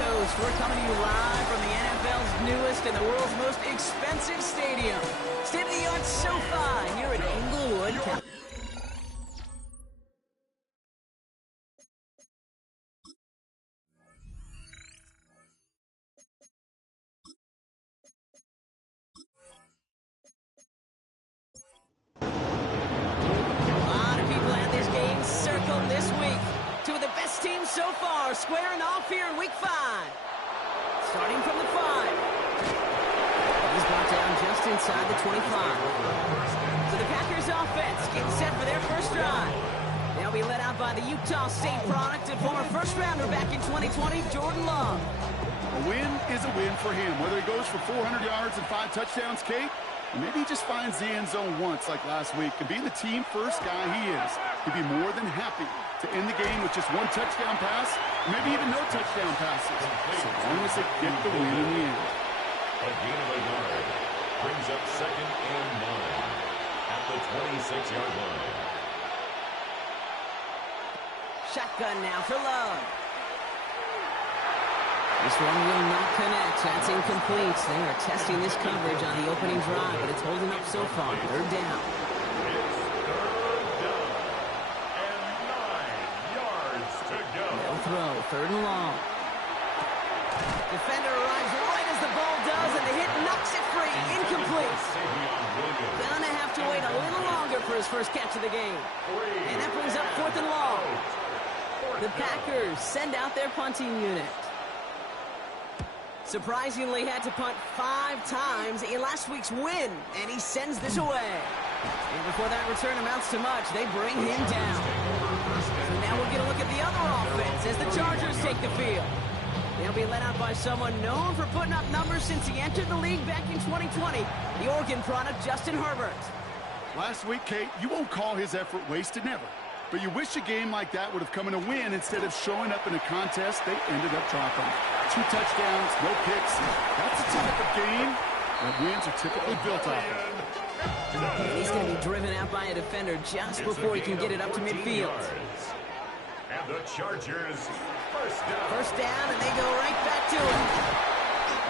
Coast. We're coming to you live from the NFL's newest and the world's most expensive stadium. State-of-the-art SoFi here in Inglewood, California. This week, two of the best teams so far squaring off here in Week 5. Starting from the 5. He's brought down just inside the 25. So the Packers offense getting set for their first drive. They'll be led out by the Utah State product and former first-rounder back in 2020, Jordan Love. A win is a win for him, whether he goes for 400 yards and 5 touchdowns, Kate, or maybe he just finds the end zone once like last week. And being the team-first guy he is, he'd be more than happy to end the game with just 1 touchdown pass, maybe even no touchdown passes, so long as they get the win in the end. A gain of a yard brings up 2nd and 9 at the 26-yard line. Shotgun now for Love. This one will not connect. That's incomplete. They are testing this coverage on the opening drive, but it's holding up so far. 3rd down. It's 3rd down and 9 yards to go. No throw. 3rd and long. Defender arrives right as the ball does, and the hit knocks it free. Incomplete. Gonna have to wait a little longer for his first catch of the game. And that brings up 4th and long. The Packers send out their punting unit. Surprisingly had to punt 5 times in last week's win, and he sends this away. And before that return amounts to much, they bring him down. So now we'll get a look at the other offense as the Chargers take the field. They'll be led out by someone known for putting up numbers since he entered the league back in 2020, the Oregon product, Justin Herbert. Last week, Kate, you won't call his effort wasted, never. But you wish a game like that would have come in a win instead of showing up in a contest they ended up dropping. 2 touchdowns, no picks. That's the type of game that wins are typically built off of. And he's going to be driven out by a defender just before he can get it up to midfield. And the Chargers, First down, and they go right back to him.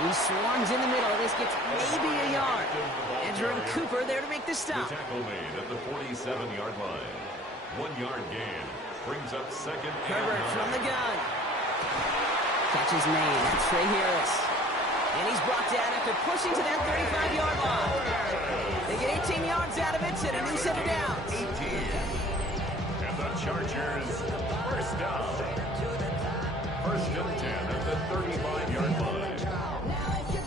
He swarms in the middle. This gets maybe a yard. And Jerome Cooper there to make the stop. The tackle made at the 47-yard line. 1-yard gain brings up 2nd and 9. Herbert from the gun. Catch is made. That's Trey Harris. And he's brought down after pushing to that 35-yard line. They get 18 yards out of it and a new set of downs. 18. And the Chargers, first down. 1st and 10 at the 35-yard line.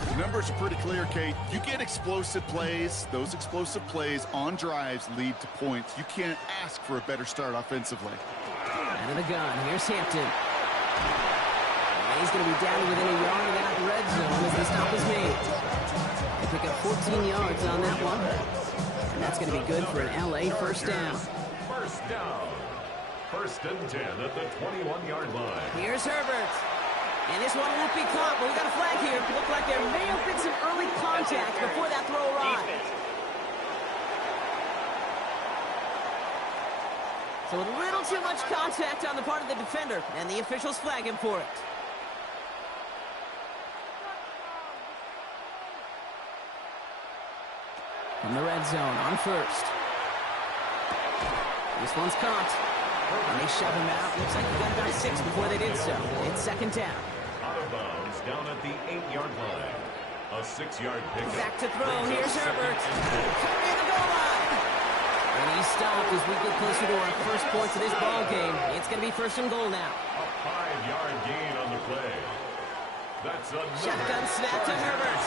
The numbers are pretty clear, Kate. You get explosive plays. Those explosive plays on drives lead to points. You can't ask for a better start offensively. Out of the gun. Here's Hampton. And he's going to be down within a yard of that red zone as the stop is made. They pick up 14 yards on that one. And that's going to be good for an LA first down. First down. 1st and 10 at the 21-yard line. Here's Herbert. And this one won't be caught, but we got a flag here. Looked like there may have been some early contact before that throw arrived. So a little too much contact on the part of the defender, and the officials flag him for it. From the red zone on 1st. This one's caught. And they shove him out. Looks like he got about 6 before they did so. It's 2nd down. Out of bounds down at the 8-yard line. A 6-yard pickup. Back to throw. Here's Herbert. Carrying the goal line. And he's stopped as we get closer to our first points of this ball game. It's going to be 1st and goal now. A 5-yard gain on the play. That's a shotgun snap to Herbert.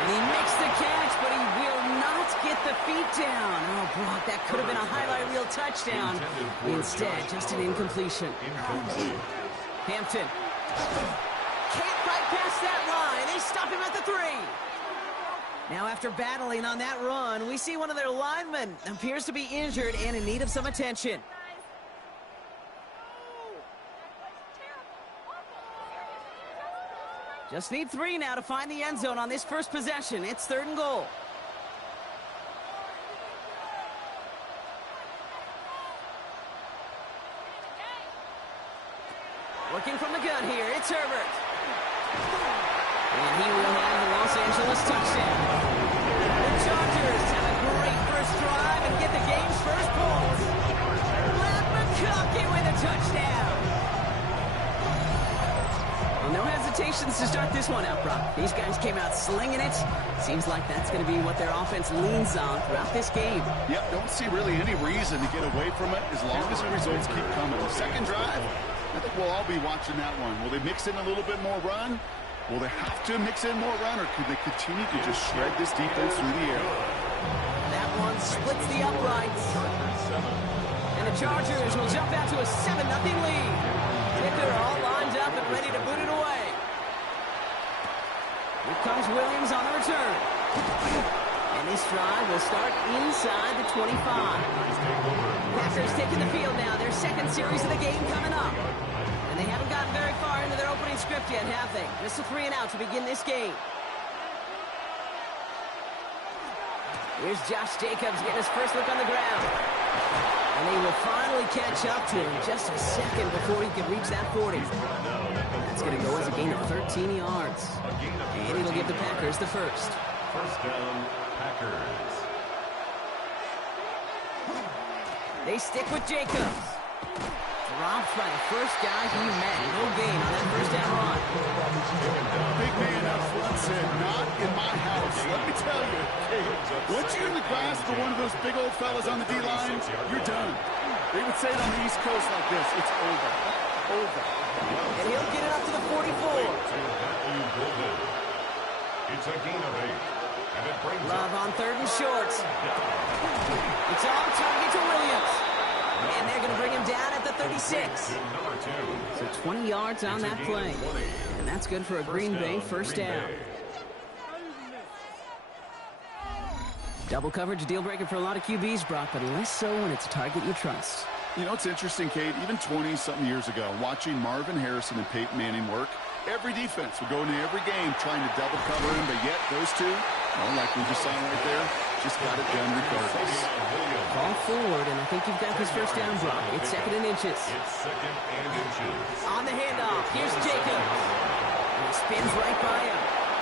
And he makes the catch, but he will not get the feet down. Oh, Brock, that could have been a highlight reel touchdown. Instead, just an incompletion. Hampton. Can't fight past that line. They stop him at the 3. Now, after battling on that run, we see one of their linemen appears to be injured and in need of some attention. Just need 3 now to find the end zone on this first possession. It's 3rd and goal. Working from the gun here, it's Herbert. And he will have the Los Angeles touchdown. The Chargers have a great first drive and get the game's first points. Matt McConkey with a touchdown. Well, no hesitations to start this one out, Brock. These guys came out slinging it. Seems like that's going to be what their offense leans on throughout this game. Yep, don't see really any reason to get away from it as long as the results keep coming. The second drive, I think we'll all be watching that one. Will they mix in a little bit more run? Will they have to mix in more run, or could they continue to just shred this defense through the air? That one splits the uprights. And the Chargers will jump out to a 7-0 lead. Kicker all lined up and ready to boot it away. Here comes Williams on the return. And this drive will start inside the 25. Packers taking the field now. Their second series of the game coming up. And they haven't gotten very far into their opening script yet, have they? Just a 3-and-out to begin this game. Here's Josh Jacobs getting his first look on the ground. And they will finally catch up to him just a second before he can reach that 40. That's going to go as a gain of 13 yards. And it'll give the Packers the first. First down, Packers. They stick with Jacobs. Dropped by the first guy he met. No gain on that first down run. Big man up front said, not in my house. Let me tell you, hey, once you're in the grasp for one of those big old fellas on the D-line, you're done. They would say it on the East Coast like this, it's over. Over. And he'll get it up to the 44. It's a gain of 8. And it brings Love on third and short. It's on target to Williams. And they're going to bring him down at the 36. So 20 yards on that play. And that's good for a Green Bay first down. Double coverage, deal breaker for a lot of QBs, Brock, but less so when it's a target you trust. You know, it's interesting, Kate, even 20-something years ago, watching Marvin Harrison and Peyton Manning work, every defense would go into every game trying to double cover him, but yet those two, well, like we just saw right there, just got it done regardless. Ball forward, and I think you've got this first down, Brock. It's second and inches. It's second and inches. On the handoff, here's Jacobs. And he spins right by him.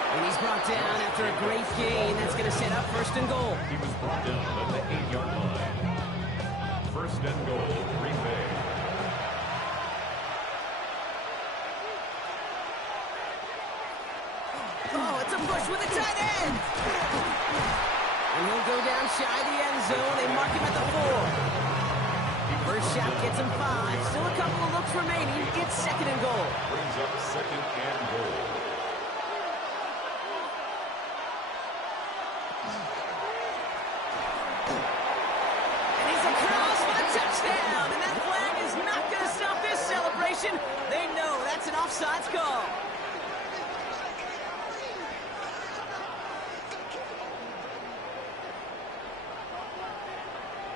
And he's brought down after a great gain. That's going to set up first and goal. He was brought down at the 8-yard line. First and goal, Green Bay. Oh, it's a push with the tight end. And he'll go down shy of the end zone. They mark him at the 4. First shot gets him 5. Still a couple of looks remaining. It's second and goal. Brings up second and goal. And he's across for the touchdown. And that flag is not going to stop this celebration. They know that's an offsides call.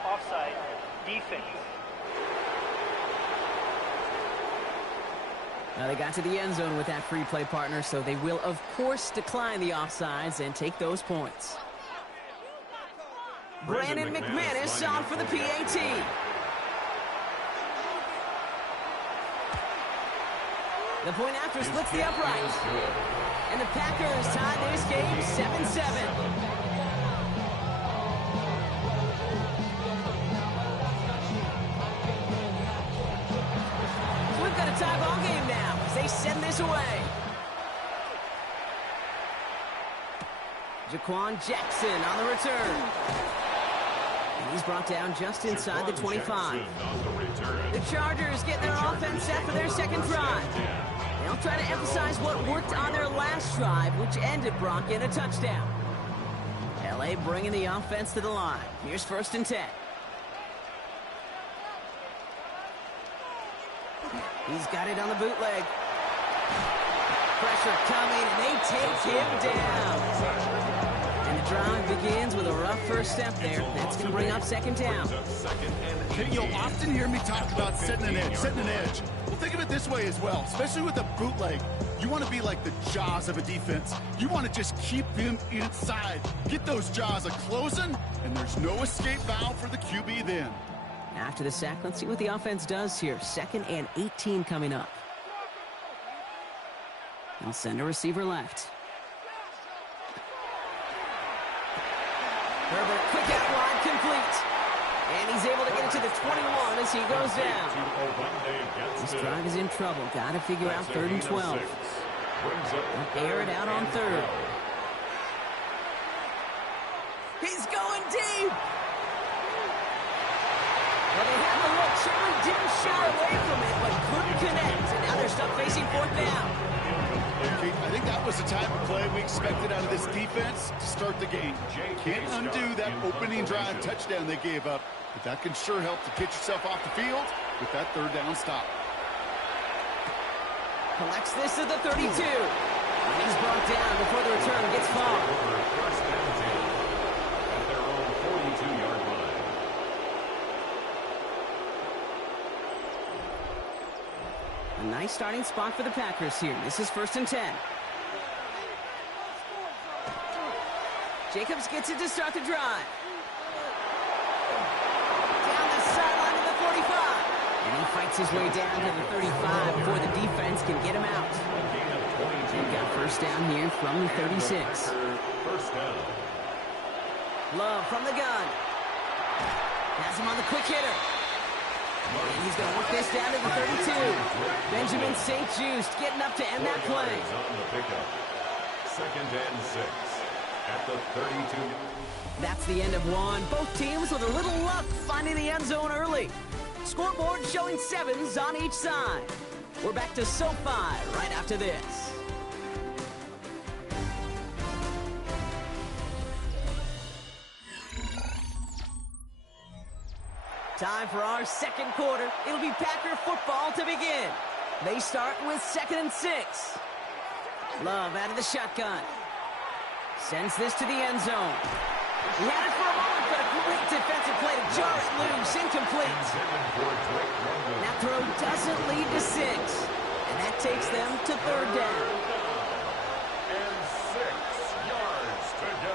Offside, defense. Now they got to the end zone with that free play partner, so they will, of course, decline the offsides and take those points. Brandon McManus on for the PAT. The point after splits the uprights. And the Packers tie this game 7-7. We've got a tie ball game now as they send this away. Jaquan Jackson on the return. And he's brought down just inside the 25. The Chargers get their offense set for their second drive. They'll try to emphasize what worked on their last drive, which ended, Brock, in a touchdown. LA bringing the offense to the line. Here's first and 10. He's got it on the bootleg. Pressure coming, and they take him down. And the drive begins with a rough first step there. That's going to bring up second down. You'll often hear me talk about setting an edge, Well, think of it this way as well, especially with a bootleg. You want to be like the jaws of a defense. You want to just keep them inside. Get those jaws a-closing, and there's no escape valve for the QB then. After the sack, let's see what the offense does here. Second and 18 coming up. They'll send a receiver left. Herbert, quick out wide, complete. And he's able to get it to the 21 as he goes down. This drive is in trouble. Got to figure out 3rd and 12. They'll air it out on 3rd. He's going deep. Well, they had the look. Certainly didn't shy away from it, but couldn't connect. And now they're stuck facing 4th down. I think that was the type of play we expected out of this defense to start the game. Can't undo that opening drive touchdown they gave up, but that can sure help to get yourself off the field with that 3rd down stop. Collects this at the 32. And he's brought down before the return gets far. First down 10 at their own 42-yard line. A nice starting spot for the Packers here. This is 1st and 10. Jacobs gets it to start the drive. Down the sideline to the 45. And he fights his way down to the 35 before the defense can get him out. They've got 1st down here from the 36. First down. Love from the gun. Has him on the quick hitter. And he's going to work this down to the 32. Benjamin St-Juste getting up to end that play. On the pickup. 2nd and 6 at the 32. That's the end of one. Both teams with a little luck finding the end zone early. Scoreboard showing 7s on each side. We're back to SoFi right after this. Time for our 2nd quarter. It'll be Packer football to begin. They start with 2nd and 6. Love out of the shotgun. Sends this to the end zone. He had it for a moment, but a great defensive play to jar it loose. Incomplete. That throw doesn't lead to 6. And that takes them to 3rd down. And 6 yards to go.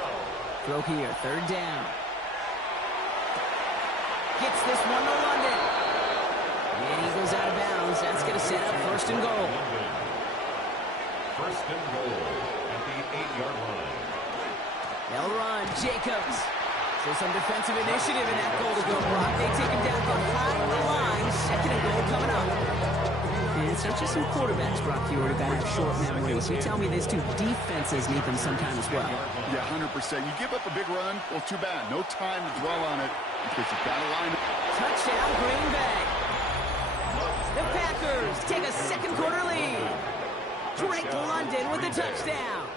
Throw here, 3rd down. Gets this one to London. And he goes out of bounds. That's going to set up 1st and goal. 1st and goal at the 8-yard line. They'll run. Jacobs. So some defensive initiative in that goal-to-go block. They take him down behind the line. 2nd and goal coming up. And it's not just some quarterbacks, Brock Huard, who have short memories. You tell me these two defenses need them sometime as well. Yeah, 100%. You give up a big run, well, too bad. No time to dwell on it because you've got to line up. Touchdown, Green Bay. The Packers take a 2nd quarter lead. Drake London with the touchdown.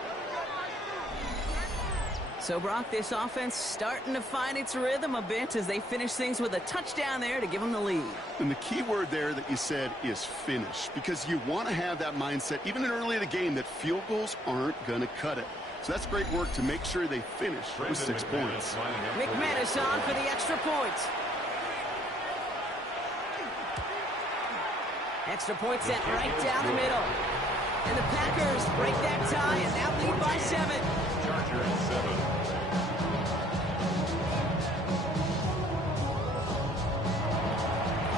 So, Brock, this offense starting to find its rhythm a bit as they finish things with a touchdown there to give them the lead. And the key word there that you said is finish, because you want to have that mindset, even early in the game, that field goals aren't going to cut it. So that's great work to make sure they finish with 6 points. McManus on for the extra point. Extra point set right down the middle. And the Packers break that tie and now lead by 7. Chargers 7.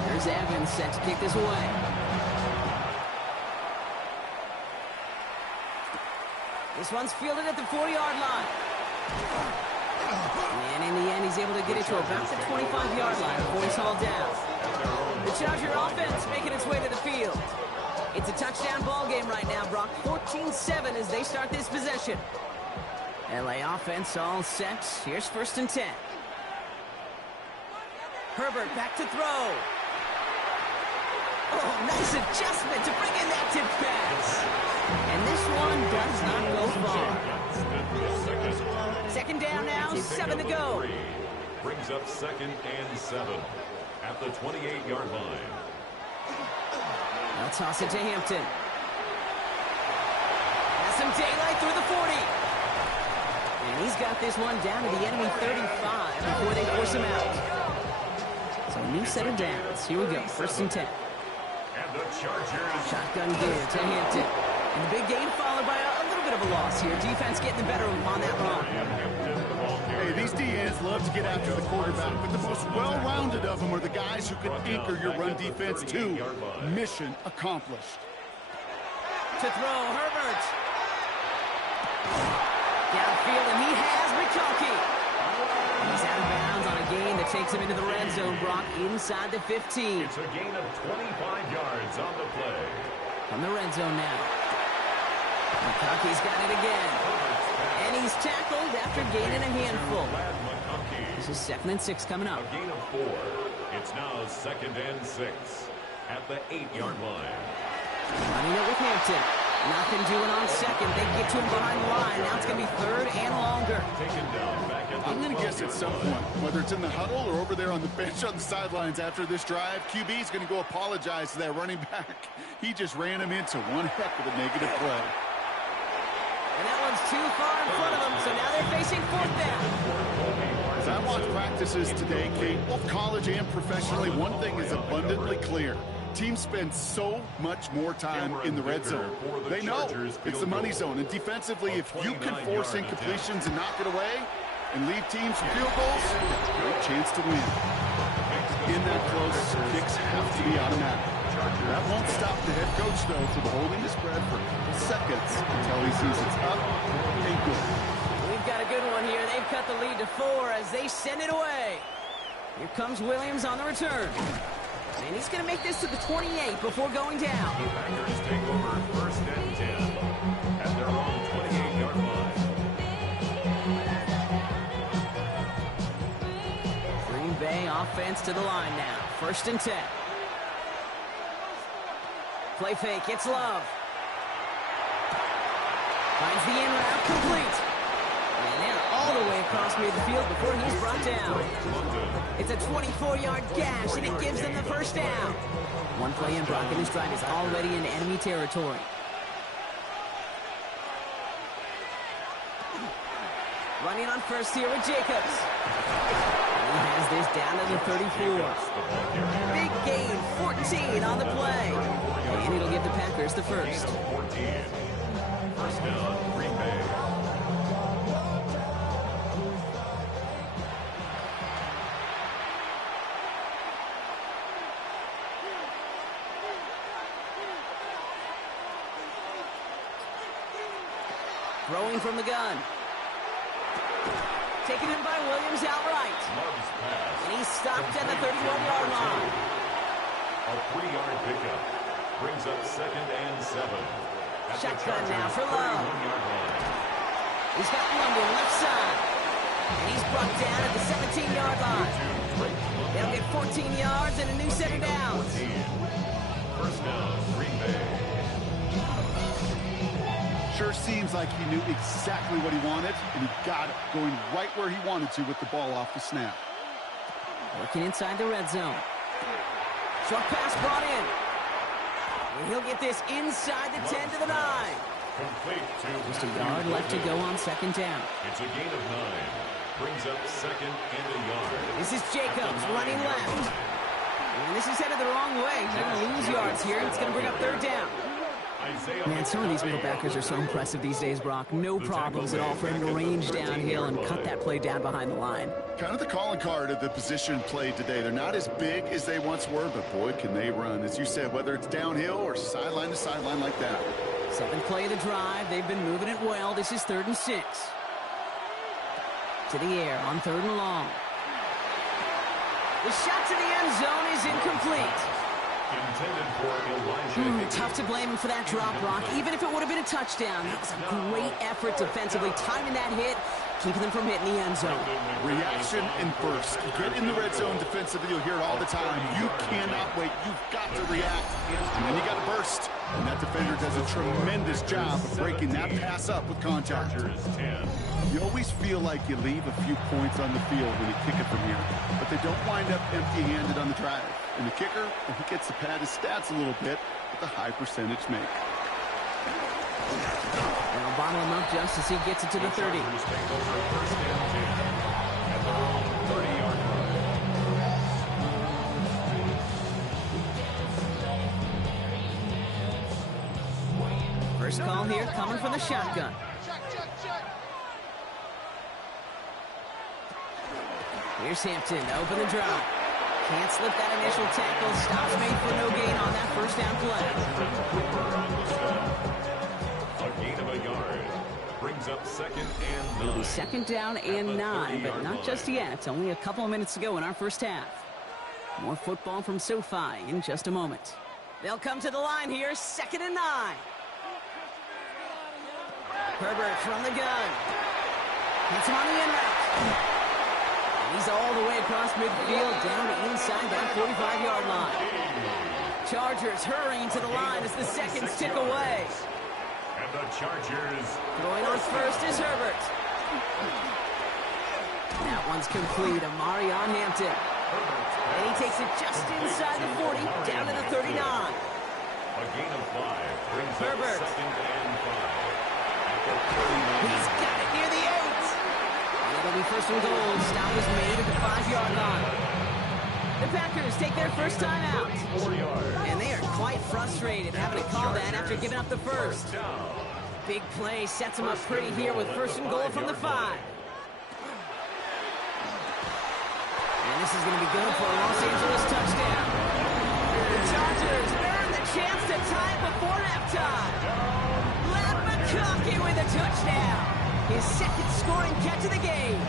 There's Evans set to kick this away. This one's fielded at the 40-yard line. And in the end, he's able to get it to about the 25-yard line before he's hauled down. The Charger offense making its way to the field. It's a touchdown ball game right now, Brock. 14-7 as they start this possession. LA offense all set. Here's 1st and 10. Herbert back to throw. Oh, nice adjustment to bring in that tip pass. And this one does not go far. 2nd down now, 7 to go. Brings up 2nd and 7 at the 28-yard line. They'll toss it to Hampton. Has some daylight through the 40. And he's got this one down to the enemy 35 before they force him out. So a new set of downs. Here we go, 1st and 10. And the Chargers. Shotgun gear to Hampton. And the big gain followed by a little bit of a loss here. Defense getting the better of him on that run. Hey, these DNs love to get after the quarterback, but the most well-rounded of them are the guys who can anchor your run defense too. Mission accomplished. to throw. Herbert. Downfield, and he has McConkey. He's out of bounds on a gain that takes him into the red zone, Brock, inside the 15. It's a gain of 25 yards on the play. From the red zone now. McConkey's got it again. And he's tackled after gaining a handful. This is 2nd and 6 coming up. A gain of 4. It's now 2nd and 6 at the 8-yard line. Running it with Hampton. Nothing doing on 2nd. They get to him behind the line. Now it's going to be 3rd and longer. Taken down back at the I'm going to guess at some point, whether it's in the huddle or over there on the bench on the sidelines after this drive, QB's going to go apologize to that running back. He just ran him into one heck of a negative play. And that one's too far in front of them, so now they're facing 4th down. As I watch practices today, Kate, both college and professionally, one thing is abundantly clear. Teams spend so much more time in the red zone. They know it's the money zone. And defensively, if you can force incompletions and knock it away and leave teams from field goals, great chance to win. In that close, kicks have to be automatic. That won't stop the head coach, though, from holding the spread for seconds until he sees it's up and good. We've got a good one here. They've cut the lead to 4 as they send it away. Here comes Williams on the return. And he's going to make this to the 28 before going down. The Packers take over 1st and 10 at their own 28-yard line. Green Bay offense to the line now. 1st and 10. Play fake. It's Love. Finds the in route complete. And they're all the way across midfield before he's brought down. It's a 24-yard gash, and it gives them the 1st down. One play in, Brock, and this drive is already in enemy territory. Running on 1st here with Jacobs. And he has this down to the 34. Big gain, 14 on the play. And it'll give the Packers the 1st. 14. 1st down, Green Bay. Throwing from the gun. Taken in by Williams outright. Love's pass. And he's stopped at the 31-yard line. A 3-yard pickup brings up 2nd and 7. At the Shotgun now Chargers' for Love. 31-yard line. He's got London left side. And he's brought down at the 17-yard line. They'll get 14 yards and a new set of downs. 1st down, Green Bay. Sure seems like he knew exactly what he wanted, and he got it, going right where he wanted to with the ball off the snap. Working inside the red zone. Short pass brought in. And he'll get this inside the 10 to the 9. Complete to Just a yard left to go on 2nd down. It's a gain of 9. Brings up 2nd and a yard. This is Jacobs running left. And this is headed the wrong way. They're going to lose yards here. It's going to bring up 3rd down. Man, some of these middle backers are so impressive these days, Brock. No problems at all for him to range downhill and cut that play down behind the line. Kind of the calling card of the position played today. They're not as big as they once were, but boy, can they run. As you said, whether it's downhill or sideline to sideline like that. 7th play of the drive. They've been moving it well. This is 3rd and 6. To the air on 3rd and long. The shot to the end zone is incomplete. Intended for Elijah. Tough to blame him for that drop, Brock. Even if it would have been a touchdown, that was a great effort defensively, timing that hit, keeping them from hitting the end zone. Reaction and burst. You get in the red zone defensively, you'll hear it all the time. You cannot wait. You've got to react. And then you got to burst. And that defender does a tremendous job of breaking that pass up with contact. You always feel like you leave a few points on the field when you kick it from here. But they don't wind up empty-handed on the drive. And the kicker, well, he gets to pad his stats a little bit with a high percentage make. They'll bottle him up just as he gets it to the 30. Take over 1st and 10 at their own 30-yard line. First call here coming from the shotgun. Here's Hampton to open the drive. Can't slip that initial tackle. Stops made for no gain on that 1st down play. brings up second and 9. It'll be second down and 9, but not just yet. It's only a couple of minutes to go in our first half. More football from SoFi in just a moment. They'll come to the line here, second and 9. Herbert from the gun. Hits him on the in route. He's all the way across midfield, down inside that 45-yard line. Chargers hurrying to the line as the seconds tick away. And the Chargers Throwing on first is Herbert. That one's complete. Amari on Hampton. And he takes it just inside the 40, down to the 39. a gain of 5 brings Herbert. up second and 5. He's got it near the 8. And it'll be first and goal. Stop is made at the 5-yard line. The Packers take their first time out. 4 yards. And they are quite frustrated having to call that after giving up the first. Big play sets them up pretty here with first and goal from the 5. And this is going to be good for a Los Angeles touchdown. The Chargers earn the chance to tie it before halftime. Len McConkey with a touchdown. His second scoring catch of the game.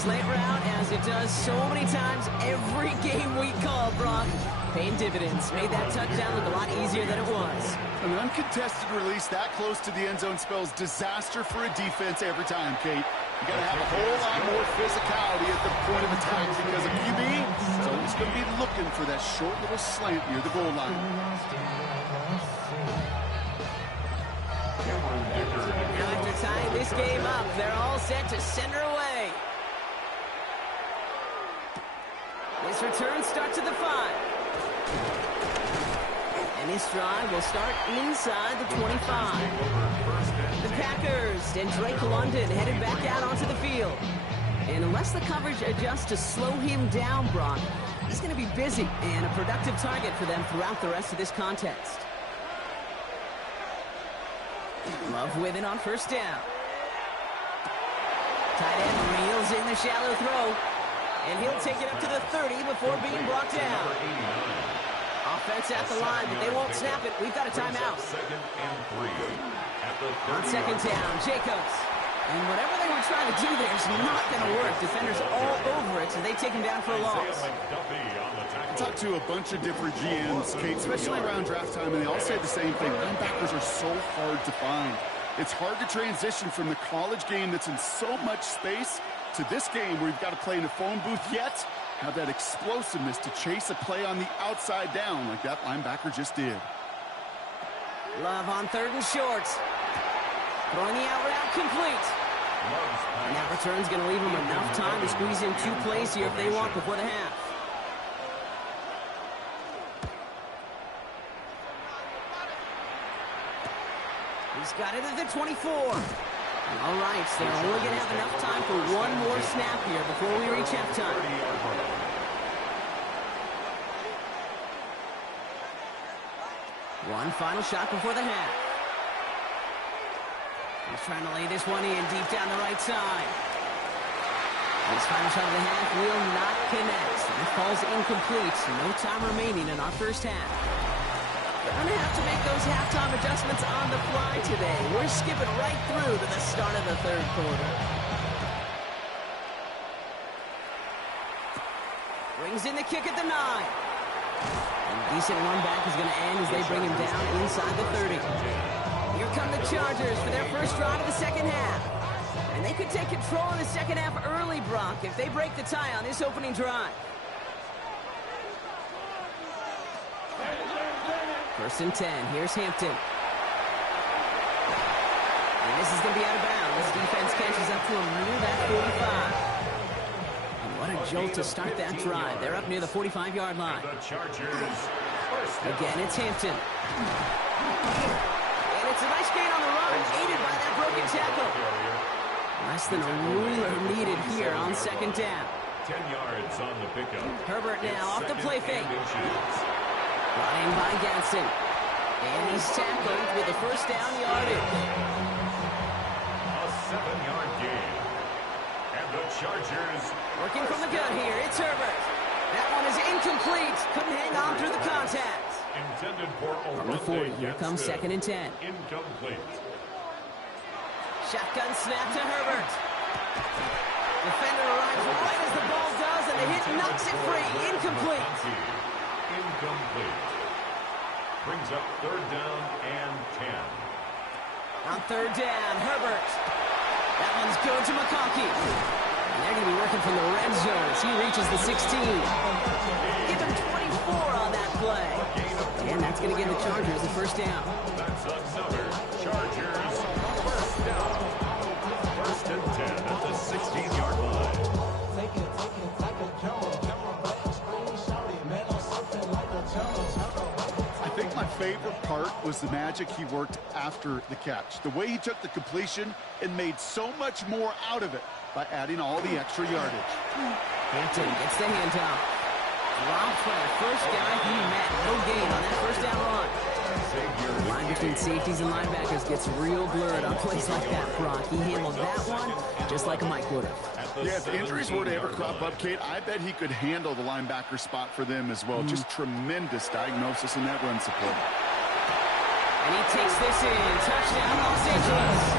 Slant route, as it does so many times every game we call, Brock. Paying dividends. Made that touchdown look a lot easier than it was. An uncontested release that close to the end zone spells disaster for a defense every time, Kate. You got to have a whole lot more physicality at the point of attack because a QB is always going to be looking for that short little slant near the goal line. Now after tying this game up, they're all set to send her away. This return starts at the 5. And this drive will start inside the 25. The Packers and Drake London headed back out onto the field. And unless the coverage adjusts to slow him down, Brock, he's going to be busy and a productive target for them throughout the rest of this contest. Love with it on first down. Tight end reels in the shallow throw. And he'll take it up to the 30 before being brought down. Offense at the line, but they won't snap it. We've got a timeout. Second and 3. On second down, Jacobs. And whatever they were trying to do there is not going to work. Defenders all over it, so they take him down for a loss. I talked to a bunch of different GMs, Kate, especially around draft time, and they all say the same thing. Linebackers are so hard to find. It's hard to transition from the college game that's in so much space to this game where you've got to play in a phone booth, yet have that explosiveness to chase a play on the outside down like that linebacker just did. Love on third and short. Throwing the out route complete. And that return's going to leave them enough time to squeeze in 2 plays here if they want before the half. He's got it at the 24. All right, so they're only going to have enough time for one more snap here before we reach halftime. One final shot before the half. He's trying to lay this one in deep down the right side. This final shot of the half will not connect. It falls incomplete. No time remaining in our first half. They're going to have to make those halftime adjustments on the fly today. We're skipping right through to the start of the third quarter. Brings in the kick at the 9. And a decent run back is going to end as they bring him down inside the 30. Here come the Chargers for their first drive of the second half. And they could take control in the second half early, Brock, if they break the tie on this opening drive. First and 10. Here's Hampton. And this is going to be out of bounds. Defense catches up to him near that 45. And what a jolt to start that drive. They're up near the 45-yard line. Again, it's Hampton. And it's a nice gain on the run, aided by that broken tackle. Less than a ruler needed here on second down. 10 yards on the pickup. Herbert now off the play fake. Brought in by Gadsden. And he's tackled with the first down yardage. A 7-yard gain. And the Chargers working from the gun here. It's Herbert. That one is incomplete. Couldn't hang on through the contact. Intended for From the 40, here comes second and 10. Incomplete. Shotgun snap to Herbert. Defender arrives right as the ball does, and the hit knocks it free. Incomplete. Incomplete. Brings up third down and 10. On third down, Herbert. That one's good to McConkey. And they're going to be working from the red zone as he reaches the 16. Give him 24 on that play. And that's going to give the Chargers the first down. That's another Chargers first down. First and 10 at the 16-yard line. I think my favorite part was the magic he worked after the catch. The way he took the completion and made so much more out of it by adding all the extra yardage. Hampton gets the handoff. Dropped by the first guy he met. No gain on that first down run. The line between safeties and linebackers gets real blurred on plays like that, Brock. He handled that one just like a Mike would have. Yeah, if injuries were to ever crop up, Kate, I bet he could handle the linebacker spot for them as well. Just tremendous diagnosis in that run support. And he takes this in. Touchdown, Los Angeles.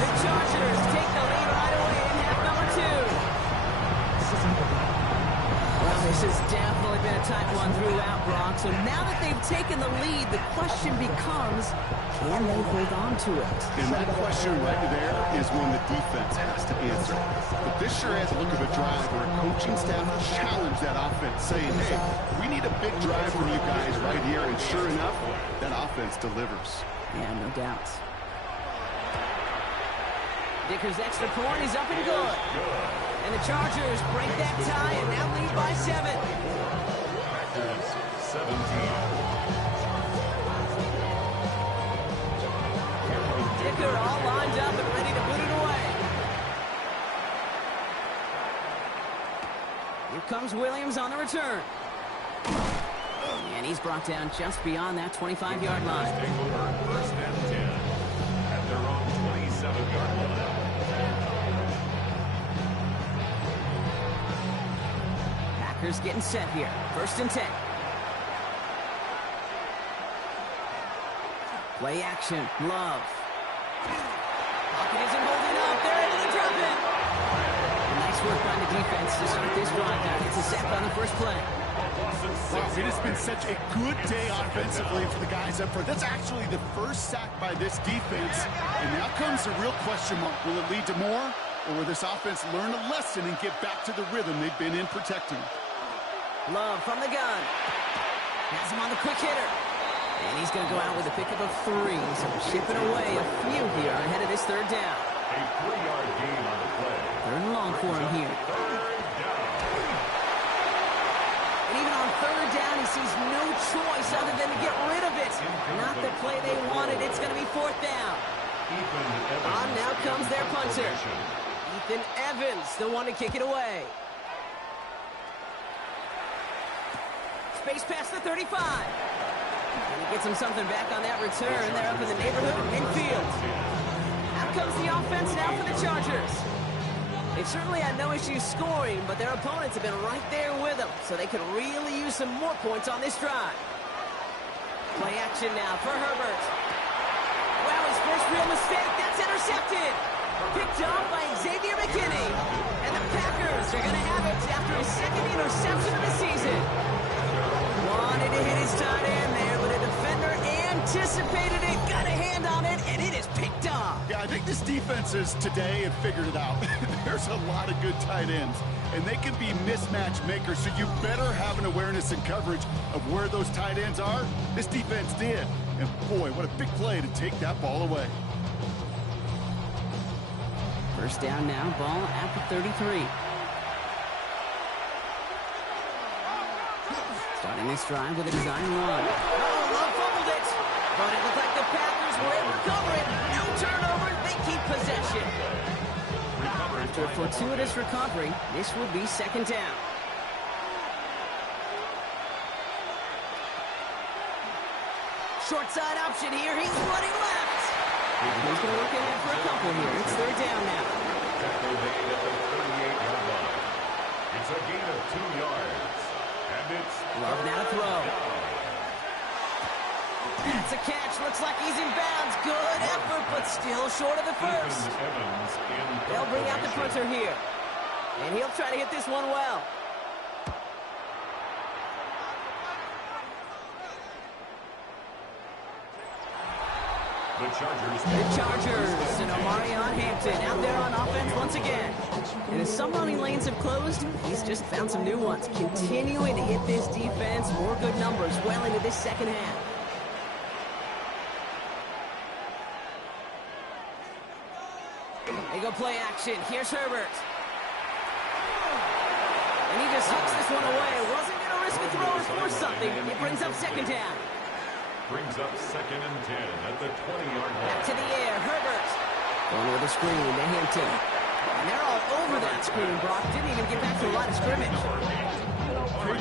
The Chargers take the lead right away in half number 2. Well, this has definitely been a tight one throughout, Brock. So now that they've taken the lead, the question becomes, can they hold on to it? And that question right there is one the defense has to answer. But this sure has a look of a drive where a coaching staff challenged that offense, saying, hey, we need a big drive from you guys right here. And sure enough, that offense delivers. Yeah, no doubt. Dicker's extra point is up and good. And the Chargers break that tie and now lead by 7. Packers 17. Dicker all lined up and ready to put it away. Here comes Williams on the return. And he's brought down just beyond that 25-yard line. Take over first and 10 at their own 27-yard line. Packers getting set here. First and 10. Play action. Love. Pocket isn't holding up. They're able to drop it. Nice work by the defense to start this drive. Now gets a sack on the first play. Wow, it has been such a good day offensively for the guys up front. That's actually the first sack by this defense. And now comes the real question mark. Will it lead to more? Or will this offense learn a lesson and get back to the rhythm they've been in protecting? Love from the gun. Has him on the quick hitter. And he's going to go out with a pickup of 3. So shipping away a few here ahead of this third down. A 3-yard gain on the play. Third and long for him here. And even on third down, he sees no choice other than to get rid of it. Not the play they wanted. It's going to be fourth down. On now comes their punter. Ethan Evans, the one to kick it away. Space past the 35. And he gets him something back on that return. They're up in the neighborhood of midfield. Out comes the offense now for the Chargers. They've certainly had no issues scoring, but their opponents have been right there with them, so they could really use some more points on this drive. Play action now for Herbert. Wow, his first real mistake. That's intercepted. Picked off by Xavier McKinney. And the Packers are going to have it after his second interception of the season. Wanted to hit his tight end there, but a defender anticipated it, got a hand on it, and it is picked off. Yeah, I think this defenses today have figured it out. There's a lot of good tight ends, and they can be mismatch makers, so you better have an awareness and coverage of where those tight ends are. This defense did, and boy, what a big play to take that ball away. First down now, ball at the 33. Starting this drive with a design run. Oh, Love fumbled it. But it looked like the Packers were able to cover it. No turnovers. They keep possession. After a fortuitous recovery, this will be second down. Short side option here. He's running left. And he's going to look ahead for a couple here. It's third down now. Tackle made at the 38-yard line. It's a gain of 2 yards. And it's Love now to throw. That's a catch. Looks like he's in bounds. Good effort, but but still short of the first. They'll bring out the punter here. And he'll try to hit this one well. The Chargers and Omarion Hampton out there on offense once again. And as some running lanes have closed, he's just found some new ones. Continuing to hit this defense, more good numbers well into this second half. They go play action. Here's Herbert. And he just hooks this one away. Wasn't going to risk a throw or force something. It brings up second down. Brings up 2nd and 10 at the 20-yard line. Back to the air. Herbert. Going with a screen to Hampton. And they're all over that screen. Brock didn't even get back to the line of scrimmage.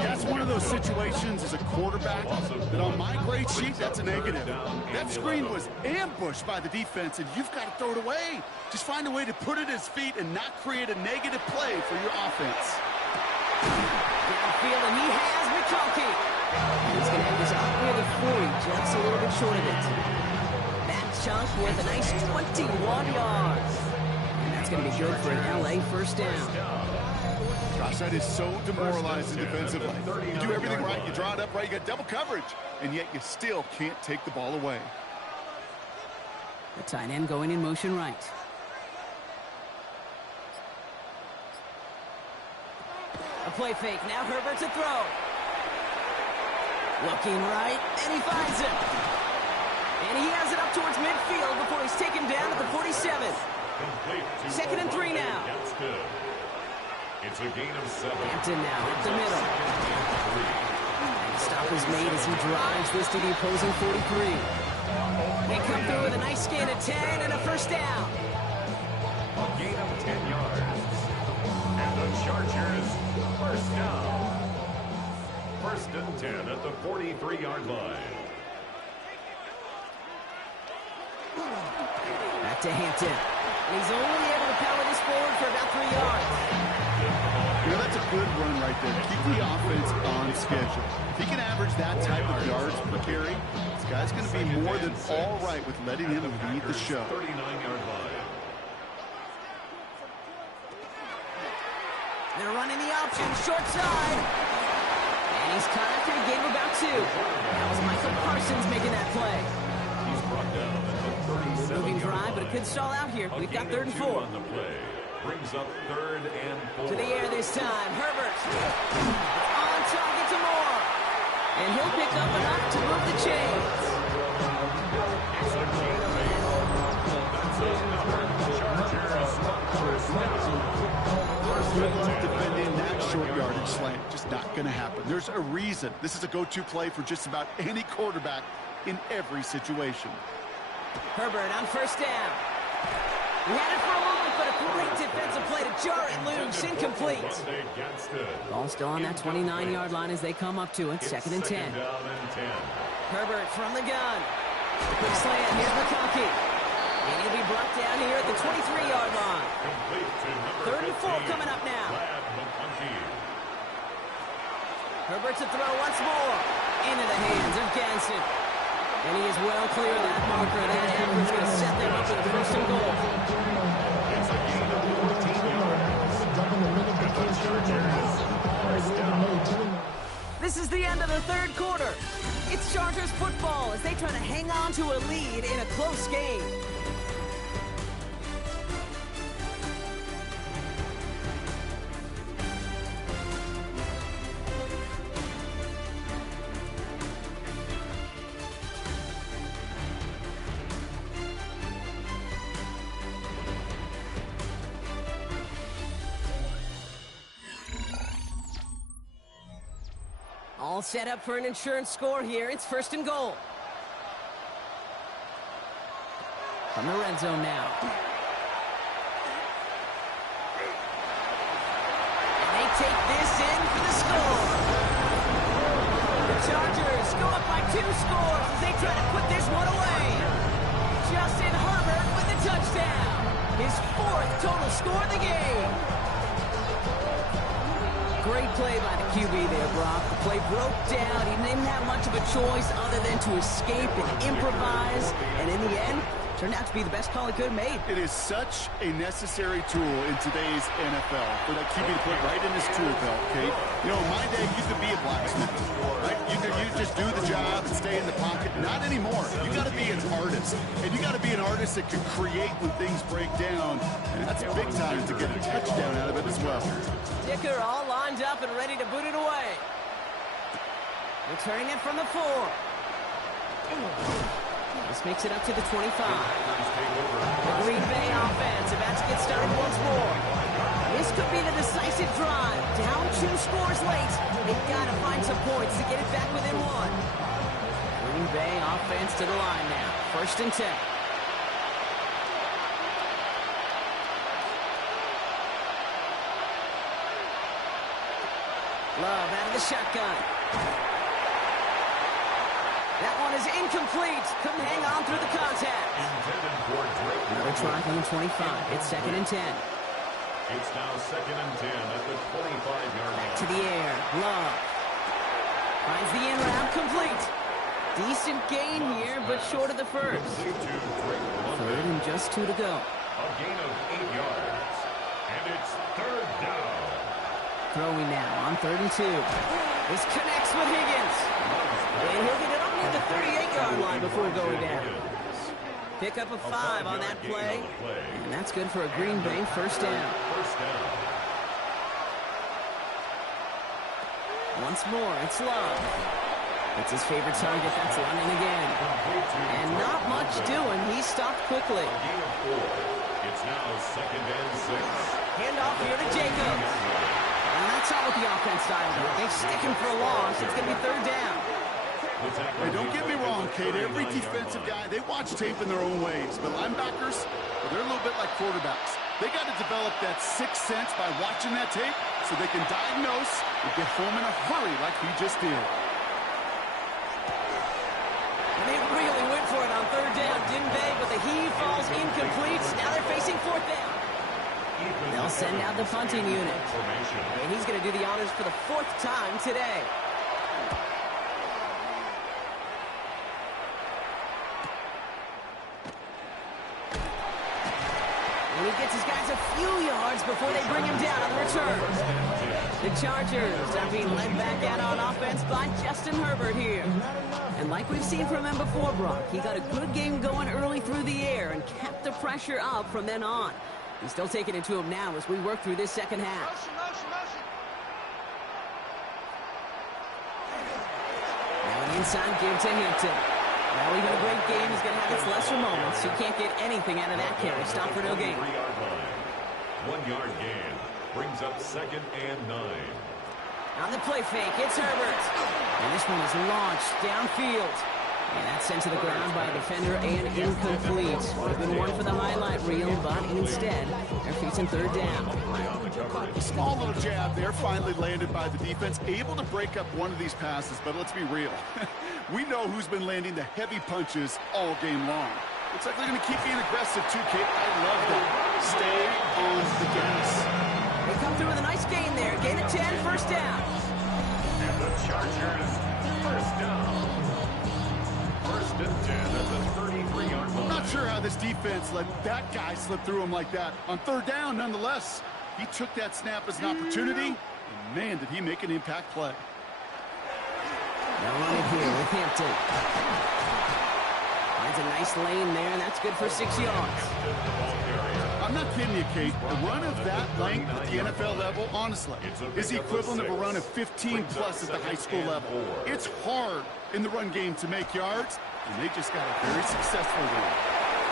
That's one of those situations as a quarterback that on my grade sheet, that's a negative. That screen was ambushed by the defense, and you've got to throw it away. Just find a way to put it at his feet and not create a negative play for your offense. Downfield, and he has McConkey. He's going to have this up near the 40, just a little bit short of it. That chunk worth a nice 21 yards. And that's going to be good for an LA first down. Gosh, that is so demoralizing defensively. You do everything right, you draw it up right, you got double coverage, and yet you still can't take the ball away. The tight end going in motion right. A play fake, now Herbert to throw. Looking right, and he finds him. And he has it up towards midfield before he's taken down at the 47. 2nd and 3 now. It's a gain of 7. Hampton now up the middle. And the stop is made as he drives this to the opposing 43. They come through with a nice gain of 10 and a first down. A gain of 10 yards. And the Chargers first down. 1st and 10 at the 43-yard line. Back to Hampton. And he's only able to power this forward for about 3 yards. You know, that's a good run right there. Keep the offense on schedule. If he can average that type of yards per carry, this guy's going to be more than all right with letting him lead the show. 39-yard line. They're running the option, short side. And he's caught after a gain of about 2. That was Michael Parsons making that play. He's brought down at the 37-yard line. Moving drive, but it could stall out here. We've got 3rd and 4. On the play. Brings up 3rd and 4. To the air this time. Herbert. On target to Moore. And he'll pick up enough to move the chains. It's a gain of 8. That's another Chargers first down. Good luck defending that short yardage slant. Just not going to happen. There's a reason. This is a go-to play for just about any quarterback in every situation. Herbert on first down. He had it for a moment, but a great defensive play to jar it loose. Incomplete. Ball still on that 29-yard line as they come up to it. 2nd and 10. Herbert from the gun. Quick slant. Here's McConkey. And he'll be brought down here at the 23-yard line. 3rd and 4 coming up now. Herbert to throw once more. Into the hands of Ganson. And he is well clear of that marker. That effort's going to set them up with a 1st and goal. It's a gain of 14 yards. This is the end of the 3rd quarter. It's Chargers football as they try to hang on to a lead in a close game. All set up for an insurance score here. It's 1st and goal. From the red zone now. And they take this in for the score. The Chargers go up by 2 scores as they try to put this one away. Justin Herbert with the touchdown. His 4th total score of the game. Great play by the QB there, Brock. The play broke down. He didn't have much of a choice other than to escape and improvise. And in the end, Turned out to be the best call he could have made. It is such a necessary tool in today's NFL for that QB to put right in his tool belt, Kate. You know, in my day, you could be a blacksmith, right? You just do the job and stay in the pocket. Not anymore. You got to be an artist, and you got to be an artist that can create when things break down, and that's big time to get a touchdown out of it as well. Dicker all lined up and ready to boot it away. Returning it from the 4. This makes it up to the 25. The Green Bay offense about to get started once more. This could be the decisive drive. Down 2 scores late. They've got to find some points to get it back within 1. Green Bay offense to the line now. 1st and 10. Love out of the shotgun. That one is incomplete. Couldn't hang on through the contact. Another try from the 25. It's 2nd and 10. It's now 2nd and 10 at the 25-yard line. To the air. Love. Finds the in route complete. Decent gain here, but short of the first. 3rd and just 2 to go. A gain of 8 yards. And it's 3rd down. Throwing now on 3rd and 2. This connects with Higgins. And he'll get it up near the 38-yard line before going down. Pick up a 5 on that play. And that's good for a Green Bay 1st down. Once more, it's Love. It's his favorite target. That's London again. And not much doing. He stopped quickly. It's now 2nd and 6. Handoff here to Jacobs. And that's not what the offense style does. They stick him for a loss. It's going to be 3rd down. Hey, don't get me wrong, Kate. Every defensive guy, they watch tape in their own ways. But linebackers, they're a little bit like quarterbacks. They got to develop that sixth sense by watching that tape so they can diagnose and get home in a hurry like he just did. And they really went for it on 3rd down, didn't they? But the heave falls incomplete. Now they're facing 4th down. They'll send out the punting unit. And he's going to do the honors for the 4th time today. And he gets his guys a few yards before they bring him down on the return. The Chargers are being led back out on offense by Justin Herbert here. And like we've seen from him before, Brock, he got a good game going early through the air and kept the pressure up from then on. He's still taking it to him now as we work through this 2nd half. Now an inside give to Hampton. Now even a great game is going to have its lesser moments. He can't get anything out of that carry. Stop for no gain. 1-yard gain brings up 2nd and 9. On the play fake, it's Herbert. And this one is launched downfield. And that's sent to the ground by a defender and incomplete. Would have been one for the highlight reel, but instead, they're facing 3rd down. A small little jab there finally landed by the defense, able to break up one of these passes, but let's be real. We know who's been landing the heavy punches all game long. Looks like they're going to keep being aggressive too, Kate. I love that. Stay on the gas. They come through with a nice gain there. Gain of 10, 1st down. And the Chargers, 1st down. 1st and 10 at the 33-yard line. I'm not sure how this defense let that guy slip through him like that. On 3rd down, nonetheless, he took that snap as an opportunity, and man, did he make an impact play. They'll run it here with Hampton. Finds a nice lane there, and that's good for 6 yards. I'm not kidding you, Kate. A run of that length at the NFL level, honestly, is the equivalent of a run of 15-plus at the high school level. It's hard in the run game to make yards, and they just got a very successful one.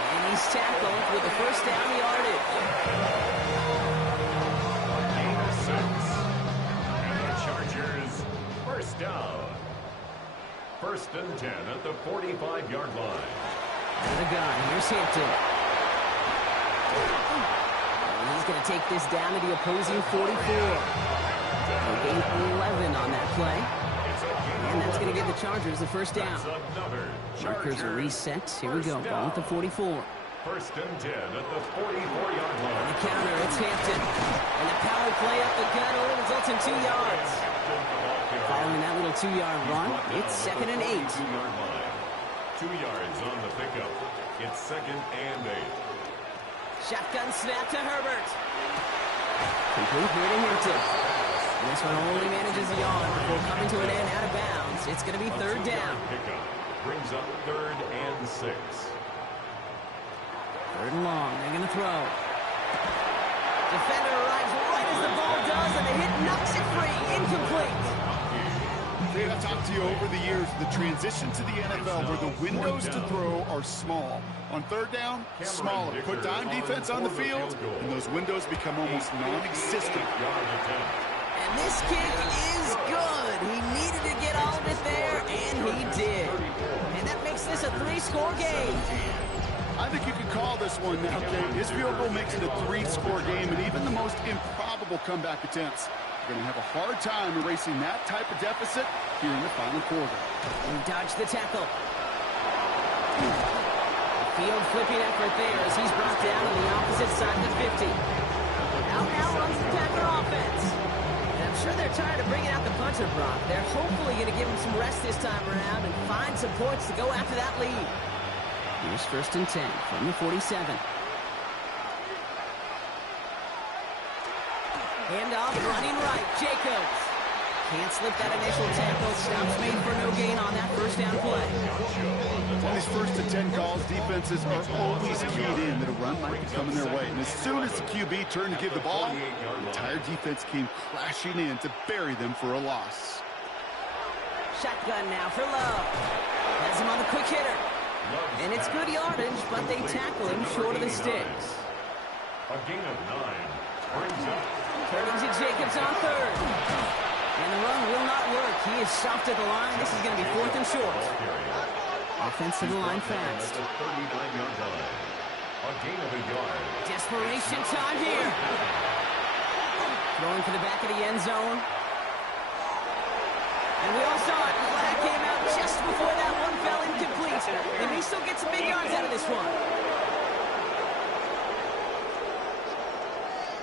And he's tackled with the 1st down yardage. Gain of 6. And the Chargers, 1st down. 1st and 10 at the 45-yard line. And the gun, here's Hampton. And he's going to take this down to the opposing 44. They gain 11 on that play. And that's going to give the Chargers the 1st down. Markers are reset. Here we go. Ball at the 44. 1st and 10 at the 44-yard line. On the counter, it's Hampton. And the power play up the gut only results in 2 yards. Following that little 2-yard run, it's 2nd and 8. 2 yards on the pickup. It's 2nd and 8. Shotgun snap to Herbert. Complete here to Hampton. This one only manages a yard before coming to an end out of bounds. It's going to be 3rd down. Pickup brings up 3rd and 6. 3rd and long. They're going to throw. Defender arrives right as the ball does, and the hit knocks it free. Incomplete. Dave, I've talked to you over the years, the transition to the NFL where the windows to throw are small. On 3rd down, smaller. Put dime defense on the field, and those windows become almost non-existent. And this kick is good. He needed to get all of it there, and he did. And that makes this a 3-score game. I think you can call this one now, Kate. His field goal makes it a 3-score game, and even the most improbable comeback attempts are going to have a hard time erasing that type of deficit here in the final quarter. And dodge the tackle. Field flipping effort there as he's brought down on the opposite side of the 50. Out now runs the Packer offense. And I'm sure they're tired of bringing out the punter, Brock. They're hopefully going to give him some rest this time around and find some points to go after that lead. Here's 1st and 10 from the 47. Handoff, running right, Jacobs. Can't slip that initial tackle. Stops made for no gain on that 1st down play. On these 1st and 10 calls, defenses are always keyed in that a run might be coming their way. And as soon as the QB turned to give the ball, the entire defense came crashing in to bury them for a loss. Shotgun now for Love. Has him on the quick hitter. And it's good yardage, but they tackle him short of the sticks. A gain of 9 brings up. Turning to Jacobs on 3rd. And the run will not work. He is stopped at the line. This is going to be 4th and short. Offense to the line fast. A 39-yard line. A gain of a yard. Desperation time here. Throwing for the back of the end zone. And we all saw it. Flag came out just before that one fell incomplete. They may still get some big yards out of this one.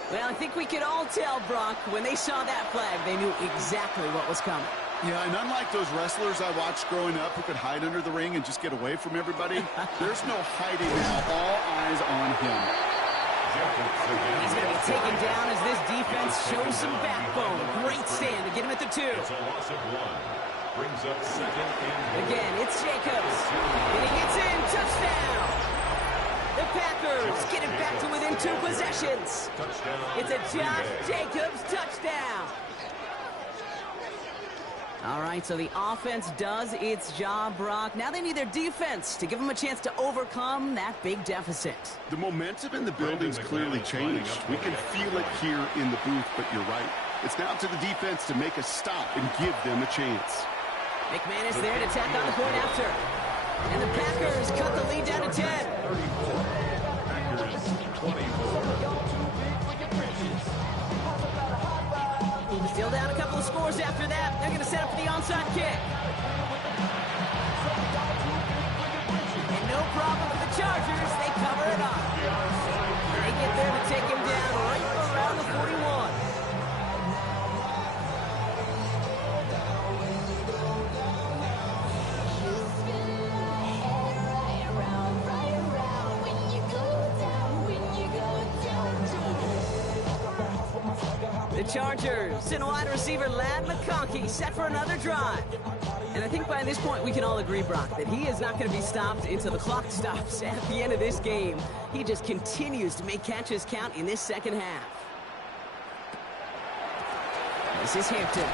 Well, I think we could all tell, Brock, when they saw that flag, they knew exactly what was coming. Yeah, and unlike those wrestlers I watched growing up who could hide under the ring and just get away from everybody, there's no hiding now. All eyes on him. He's going to be taken down as this defense shows some backbone. Great stand to get him at the 2. It's a loss of 1. Brings up 2nd and 1. Again, it's Jacobs. And he gets in. Touchdown. The Packers get it back to within 2 possessions. Touchdown. It's a Josh Jacobs touchdown. All right, so the offense does its job, Brock. Now they need their defense to give them a chance to overcome that big deficit. The momentum in the building's clearly changed. We can feel it here in the booth, but you're right. It's now to the defense to make a stop and give them a chance. McManus there to tack on the point after. And the Packers cut the lead down to 10. 34. Packers 24. Still down a couple of scores after that. They're going to set up for the onside kick. And no problem for the Chargers. They cover it up. They get there to take him down right around the 41. The Chargers and wide receiver Ladd McConkey set for another drive. And I think by this point we can all agree, Brock, that he is not going to be stopped until the clock stops at the end of this game. He just continues to make catches count in this 2nd half. This is Hampton.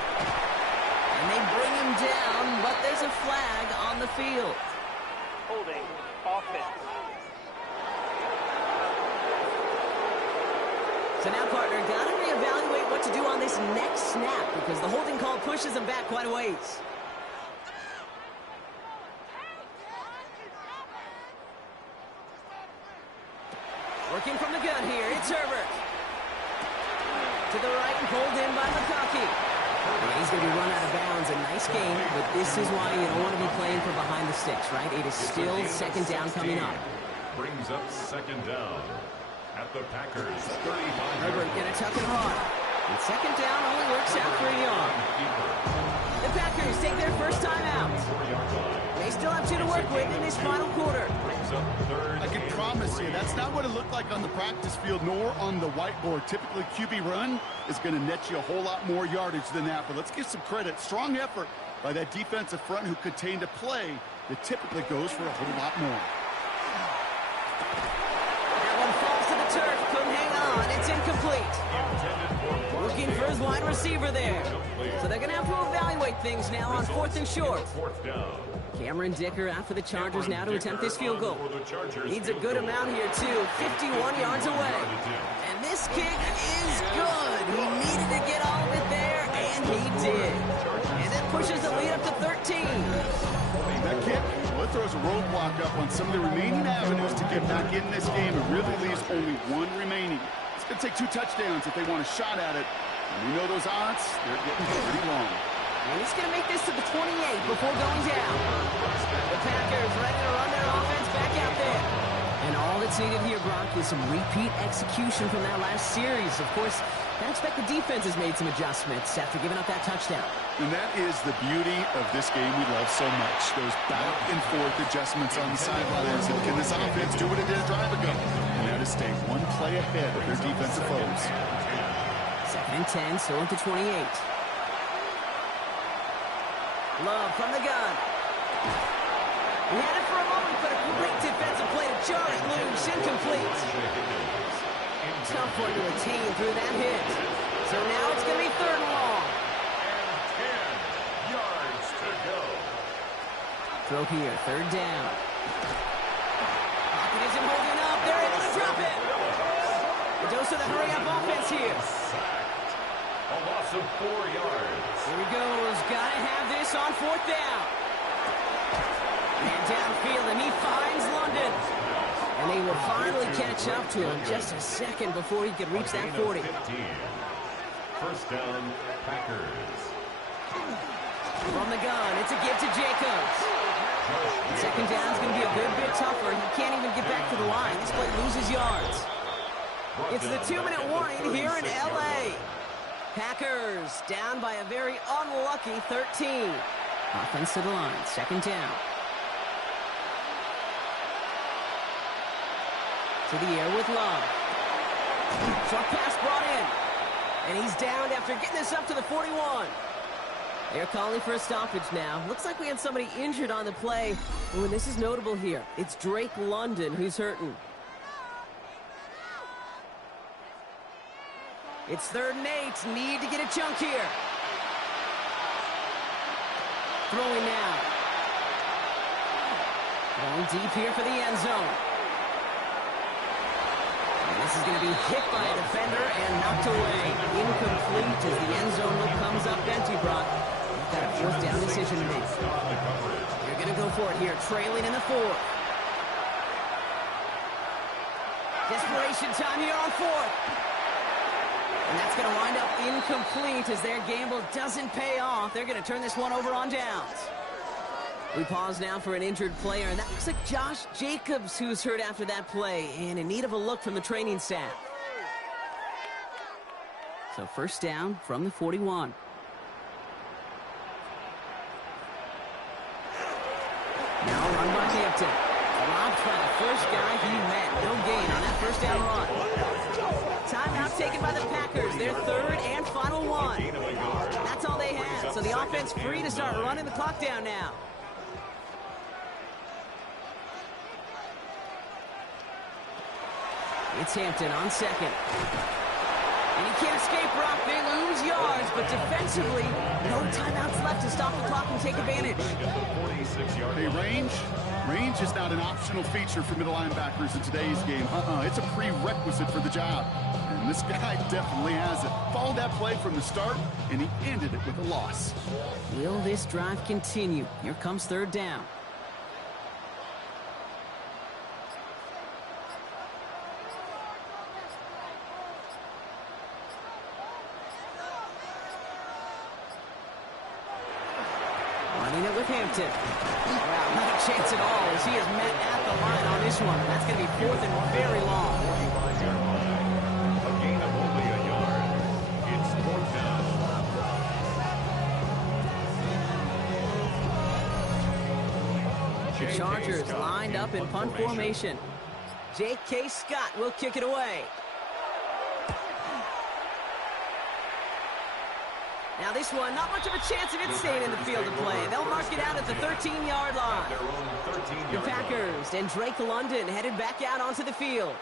And they bring him down, but there's a flag on the field. Holding. Offense. So now, partner, got to reevaluate what to do on this next snap because the holding call pushes him back quite a ways. Working from the gun here, it's Herbert. To the right and pulled in by McConkey. Well, he's going to be run out of bounds. A nice game, but this is why you don't want to be playing for behind the sticks, right? It is still 2nd down coming up. Brings up 2nd down. At the Packers 35. Herbert going to tuck it hard. And second down only works out for a yard. The Packers take their first time out. They still have 2 to work with in this final quarter. I can promise you, that's not what it looked like on the practice field nor on the whiteboard. Typically, QB run is going to net you a whole lot more yardage than that. But let's give some credit. Strong effort by that defensive front who contained a play that typically goes for a whole lot more. That one falls to the turf. Couldn't hang on. It's incomplete. Looking for his wide receiver there. So they're going to have to evaluate things now on 4th and short. Cameron Dicker out for the Chargers now to attempt this field goal. Needs a good amount here, too. 51 yards away. And this kick is good. He needed to get all of it there, and he did. And it pushes the lead up to 13. That kick, well, it throws a roadblock up on some of the remaining avenues to get back in this game. It really leaves only one remaining. It's going to take 2 touchdowns if they want a shot at it. And we know those odds, they're getting pretty long. And he's going to make this to the 28 before going down. The Packers ready to run their offense back out there. And all that's needed here, Brock, is some repeat execution from that last series. Of course, I expect the defense has made some adjustments after giving up that touchdown. And that is the beauty of this game we love so much. Those back and forth adjustments on the sidelines. And can this offense do what it did a drive ago? And that is stay one play ahead of their defensive foes. 2nd and 10, still at the 28. Love from the gun. He had it for a moment, but a great defensive play to jar it loose. Incomplete. Tough one to attain through that hit. So now it's going to be 3rd and long. And 10 yards to go. Throw here, 3rd down. Pocket isn't holding up. They're able to drop it. The dose of the hurry-up offense here. A loss of 4 yards. Here he goes. Got to have this on 4th down. And downfield, and he finds London. And they will finally catch up to him just a second before he could reach that 40. 15. First down, Packers. From the gun, it's a give to Jacobs. Second down is going to be a good bit tougher. He can't even get back to the line. This play loses yards. It's the 2-minute warning here in L.A. Packers down by a very unlucky 13. Offense to the line, 2nd down. To the air with Love. Short pass brought in. And he's downed after getting this up to the 41. They're calling for a stoppage now. Looks like we had somebody injured on the play. Oh, and this is notable here. It's Drake London who's hurting. It's 3rd and 8. Need to get a chunk here. Throwing now. Going deep here for the end zone. And this is going to be hit by a defender and knocked away. Incomplete as the end zone look comes up empty, Brock. You've got a 4th down decision to make. You're going to go for it here, trailing in the 4th. Desperation time here on 4th. And that's going to wind up incomplete as their gamble doesn't pay off. They're going to turn this one over on downs. We pause now for an injured player, and that looks like Josh Jacobs who's hurt after that play and in need of a look from the training staff. So 1st down from the 41. Now run by Hampton. Robbed by the first guy he met. No gain on that 1st down run. Timeout taken by the Packers. Their 3rd and final one. That's all they had. So the offense free to start running the clock down now. It's Hampton on 2nd. And he can't escape, Brock. They lose yards, but defensively, no timeouts left to stop the clock and take advantage. Hey, range is not an optional feature for middle linebackers in today's game. It's a prerequisite for the job. And this guy definitely has it. Followed that play from the start, and he ended it with a loss. Will this drive continue? Here comes 3rd down. Running it with Hampton. Wow, not a chance at all as he is met at the line on this one. That's going to be 4th and very long. A gain of only a yard. It's Chargers lined up in punt formation. J.K. Scott will kick it away. Now this one, not much of a chance of it staying in the field of play. They'll mark it out at the 13-yard line. The Packers and Drake London headed back out onto the field.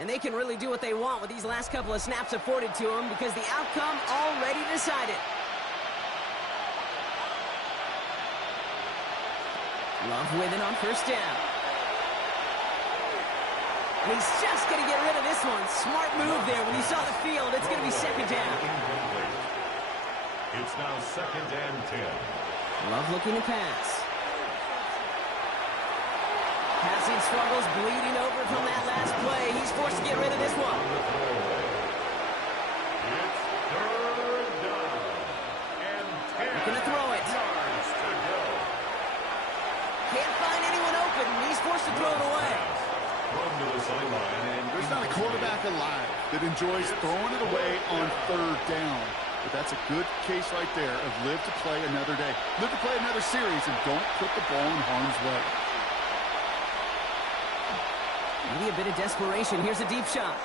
And they can really do what they want with these last couple of snaps afforded to them because the outcome already decided. Love with it on first down. And he's just going to get rid of this one. Smart move there. When he saw the field, it's going to be second down. It's now 2nd and 10. Love looking to pass. Passing struggles, bleeding over from that last play. He's forced to get rid of this one. It's 3rd down and 10. Looking to throw it. Yards to go. Can't find anyone open. He's forced to throw it away. Run to the sideline, and There's not a quarterback alive that enjoys throwing it away on 3rd down. But that's a good case right there of live to play another day. Live to play another series, and don't put the ball in harm's way. Maybe a bit of desperation. Here's a deep shot.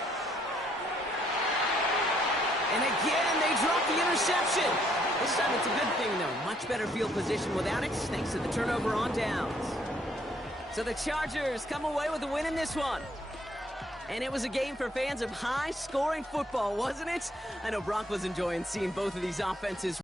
And again, they drop the interception. This time it's a good thing, though. Much better field position without it, thanks to the turnover on downs. So the Chargers come away with a win in this one. And it was a game for fans of high-scoring football, wasn't it? I know Brock was enjoying seeing both of these offenses